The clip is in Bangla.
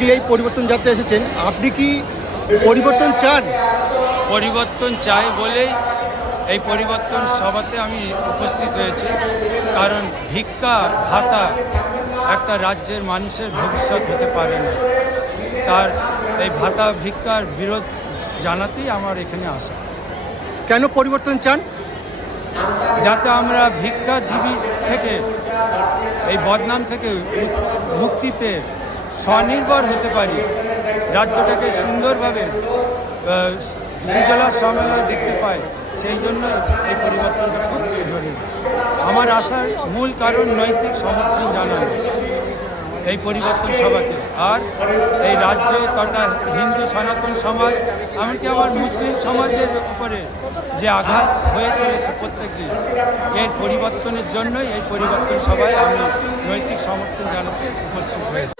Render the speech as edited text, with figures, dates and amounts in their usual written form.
আপনি এই পরিবর্তন যাত্রা এসেছেন, আপনি কি পরিবর্তন চান? পরিবর্তন চাই বলেই এই পরিবর্তন সভাতে আমি উপস্থিত হয়েছি। কারণ ভিক্ষা ভাতা একটা রাজ্যের মানুষের ভবিষ্যৎ হতে পারে না। তার এই ভাতা ভিক্ষার বিরোধ জানাতেই আমার এখানে আসা। কেন পরিবর্তন চান? যাতে আমরা ভিক্ষাজীবী থেকে, এই বদনাম থেকে মুক্তি পেয়ে স্বনির্ভর হতে পারি, রাজ্যটাকে সুন্দরভাবে সুজলা শ্যামলা দেখতে পাই, সেই জন্য এই পরিবর্তনটা খুব জরুরি। আমার আসার মূল কারণ নৈতিক সমর্থন জানানো এই পরিবর্তন সভাকে। আর এই রাজ্যে তথা হিন্দু সনাতন সমাজ, এমনকি আমার মুসলিম সমাজের উপরে যে আঘাত হয়ে চলেছে প্রত্যেক দিন, এর পরিবর্তনের জন্যই এই পরিবর্তন সভায় আমি নৈতিক সমর্থন জানাতে উপস্থিত হয়েছি।